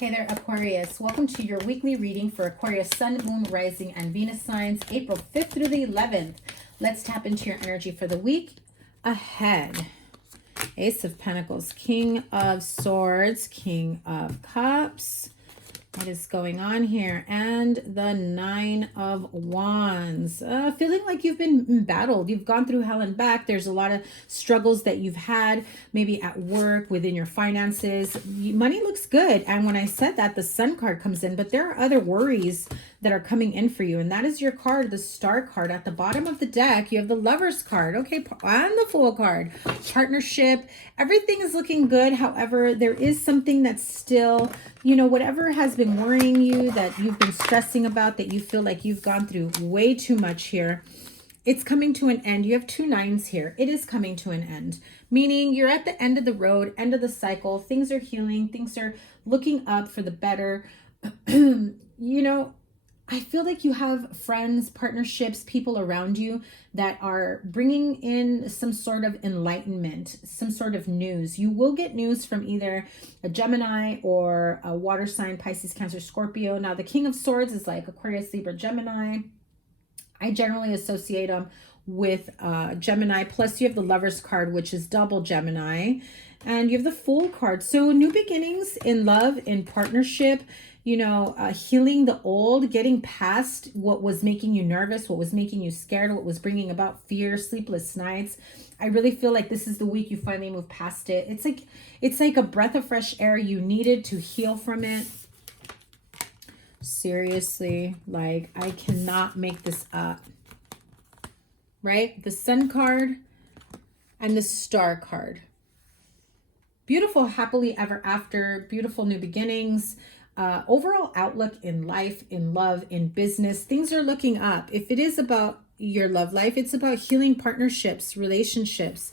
Hey there, Aquarius. Welcome to your weekly reading for Aquarius Sun, Moon, Rising, and Venus signs, April 5th through the 11th. Let's tap into your energy for the week ahead. Ace of Pentacles, King of Swords, King of Cups. What is going on here? And the Nine of Wands. Feeling like you've been embattled. You've gone through hell and back. There's a lot of struggles that you've had, maybe at work, within your finances. Money looks good. And when I said that, the Sun card comes in, but there are other worries that are coming in for you. And that is your card, the Star card. At the bottom of the deck, you have the Lovers card. Okay, and the Fool card. Partnership. Everything is looking good. However, there is something that's still, you know, whatever has been worrying you, that you've been stressing about, that you feel like you've gone through way too much here. It's coming to an end. You have 2 nines here. It is coming to an end, meaning you're at the end of the road, end of the cycle. Things are healing. Things are looking up for the better. You know, I feel like you have friends, partnerships, people around you that are bringing in some sort of enlightenment, some sort of news. You will get news from either a Gemini or a water sign, Pisces, Cancer, Scorpio. Now, the King of Swords is like Aquarius, Libra, Gemini. I generally associate them with Gemini. Plus, you have the Lovers card, which is double Gemini. And you have the Fool card. So new beginnings in love, in partnership, you know, healing the old, getting past what was making you nervous, what was making you scared, what was bringing about fear, sleepless nights. I really feel like this is the week you finally move past it. It's like a breath of fresh air you needed to heal from it. Seriously, like, I cannot make this up. Right? The Sun card and the Star card. Beautiful happily ever after, beautiful new beginnings. Overall outlook in life, in love, in business, things are looking up. If it is about your love life, it's about healing partnerships, relationships,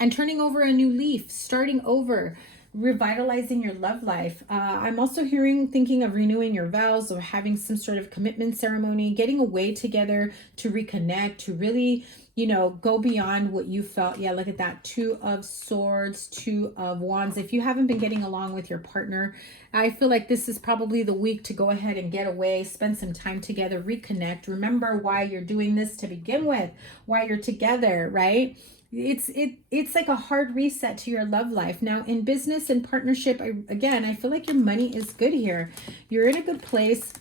and turning over a new leaf, starting over, revitalizing your love life. I'm also thinking of renewing your vows, or having some sort of commitment ceremony, getting away together to reconnect, to really, you know, go beyond what you felt. Yeah, look at that. 2 of Swords, 2 of Wands. If you haven't been getting along with your partner, I feel like this is probably the week to go ahead and get away, spend some time together, reconnect. Remember why you're doing this to begin with, why you're together, right? It's like a hard reset to your love life. Now, in business and partnership, I feel like your money is good here. You're in a good place.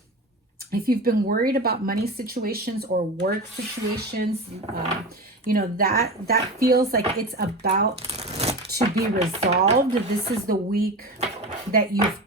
If you've been worried about money situations or work situations, you know, that feels like it's about to be resolved. This is the week that you've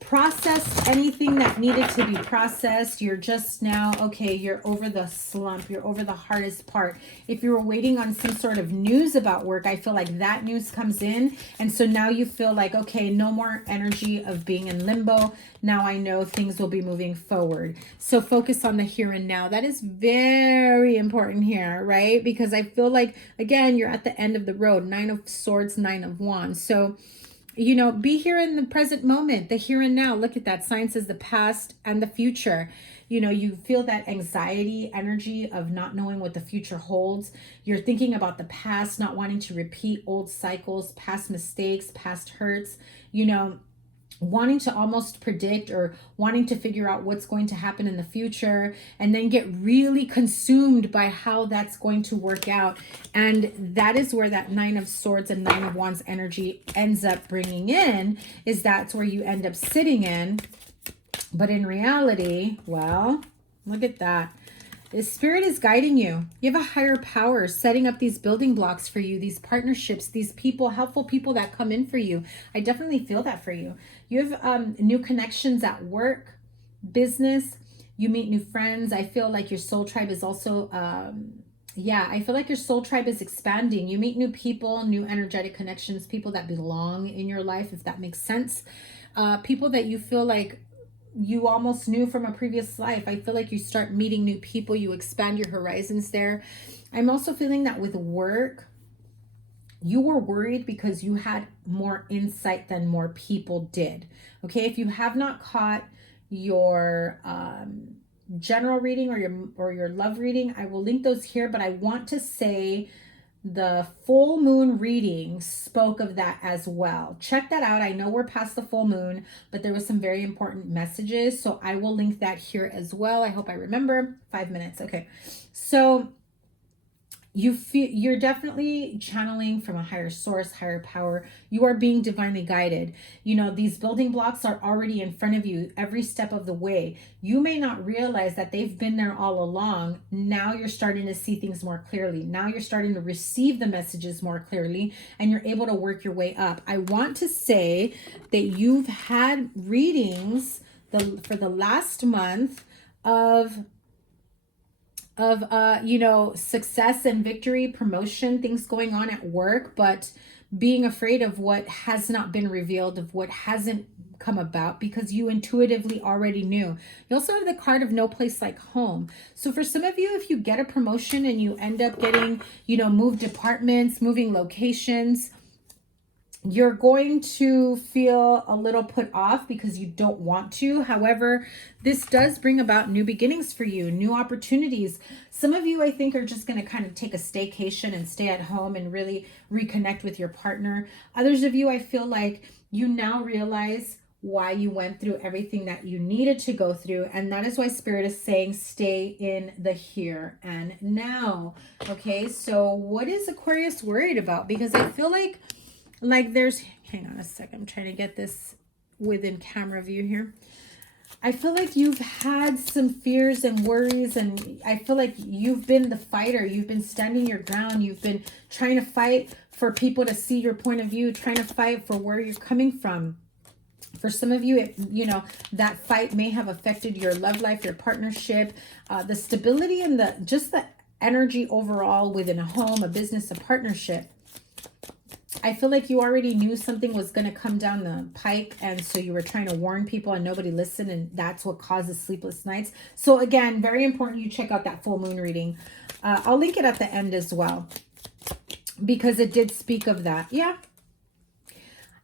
processed anything that needed to be processed. You're just now, okay, you're over the slump. You're over the hardest part. If you were waiting on some sort of news about work, I feel like that news comes in. And so now you feel like, okay, no more energy of being in limbo. Now I know things will be moving forward. So focus on the here and now. That is very important here, right? Because I feel like, again, you're at the end of the road. 9 of Swords, 9 of Wands. So, you know, be here in the present moment, the here and now. Look at that. Sign says the past and the future. You know, you feel that anxiety energy of not knowing what the future holds. You're thinking about the past, not wanting to repeat old cycles, past mistakes, past hurts, you know, wanting to almost predict or wanting to figure out what's going to happen in the future, and then get really consumed by how that's going to work out. And that is where that 9 of Swords and 9 of Wands energy ends up bringing in, is that's where you end up sitting in. But in reality, well, look at that. The Spirit is guiding you. You have a higher power setting up these building blocks for you, these partnerships, these people, helpful people that come in for you. I definitely feel that for you. You have new connections at work, business. You meet new friends. I feel like your soul tribe is also, I feel like your soul tribe is expanding. You meet new people, new energetic connections, people that belong in your life, if that makes sense. People that you feel like you almost knew from a previous life. I feel like you start meeting new people, you expand your horizons there. I'm also feeling that with work, you were worried because you had more insight than more people did. Okay, if you have not caught your general reading or your love reading, I will link those here, but I want to say the full moon reading spoke of that as well. Check that out. I know we're past the full moon, but there was some very important messages. So I will link that here as well. I hope I remember. 5 minutes. Okay. So you're definitely channeling from a higher source, higher power. You are being divinely guided. You know, these building blocks are already in front of you every step of the way. You may not realize that they've been there all along. Now you're starting to see things more clearly. Now you're starting to receive the messages more clearly, and you're able to work your way up. I want to say that you've had readings for the last month of you know, success and victory, promotion, things going on at work, but being afraid of what has not been revealed, of what hasn't come about, because you intuitively already knew. You also have the card of no place like home. So for some of you, if you get a promotion and you end up getting, you know, moved departments, moving locations, you're going to feel a little put off because you don't want to. However, this does bring about new beginnings for you, new opportunities. Some of you, I think, are just going to kind of take a staycation and stay at home and really reconnect with your partner. Others of you, I feel like you now realize why you went through everything that you needed to go through. And that is why Spirit is saying stay in the here and now. Okay, so what is Aquarius worried about? Because I feel like there's, hang on a second, I'm trying to get this within camera view here. I feel like you've had some fears and worries, and I feel like you've been the fighter. You've been standing your ground. You've been trying to fight for people to see your point of view, trying to fight for where you're coming from. For some of you, you know, that fight may have affected your love life, your partnership, the stability and just the energy overall within a home, a business, a partnership. I feel like you already knew something was going to come down the pike, and so you were trying to warn people and nobody listened, and that's what causes sleepless nights. So again, very important you check out that full moon reading. I'll link it at the end as well, because it did speak of that. Yeah.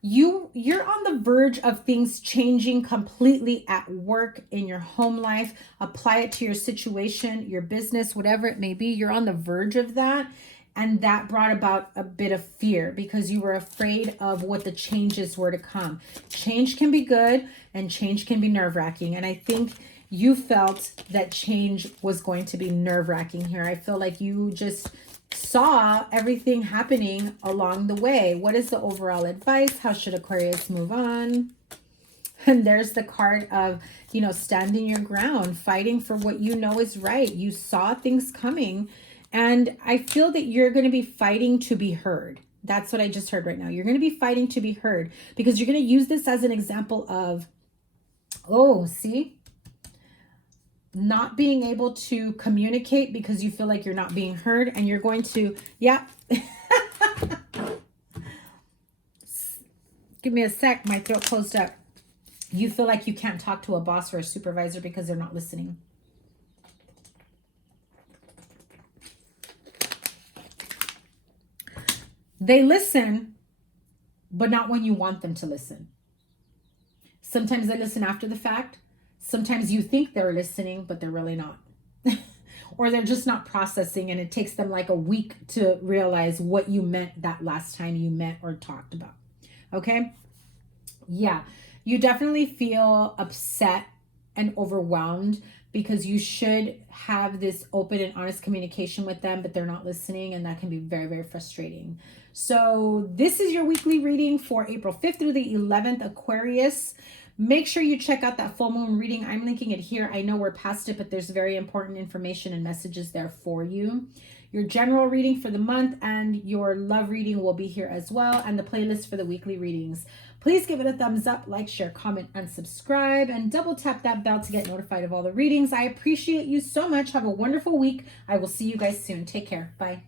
You're on the verge of things changing completely at work, in your home life. Apply it to your situation, your business, whatever it may be. You're on the verge of that. And that brought about a bit of fear because you were afraid of what the changes were to come. Change can be good and change can be nerve-wracking. And I think you felt that change was going to be nerve-wracking here. I feel like you just saw everything happening along the way. What is the overall advice? How should Aquarius move on? And there's the card of, you know, standing your ground, fighting for what you know is right. You saw things coming. And I feel that you're going to be fighting to be heard. That's what I just heard right now. You're going to be fighting to be heard because you're going to use this as an example of, oh, see, not being able to communicate because you feel like you're not being heard. And you're going to, yeah. Give me a sec. My throat closed up. You feel like you can't talk to a boss or a supervisor because they're not listening. They listen, but not when you want them to listen. Sometimes they listen after the fact. Sometimes you think they're listening, but they're really not. Or they're just not processing, and it takes them like a week to realize what you meant that last time you met or talked about. Okay? Yeah, you definitely feel upset and overwhelmed because you should have this open and honest communication with them, but they're not listening, and that can be very, very frustrating. So this is your weekly reading for April 5th through the 11th, Aquarius. Make sure you check out that full moon reading. I'm linking it here. I know we're past it, but there's very important information and messages there for you. Your general reading for the month and your love reading will be here as well, and the playlist for the weekly readings. Please give it a thumbs up, like, share, comment, and subscribe, and double tap that bell to get notified of all the readings. I appreciate you so much. Have a wonderful week. I will see you guys soon. Take care. Bye.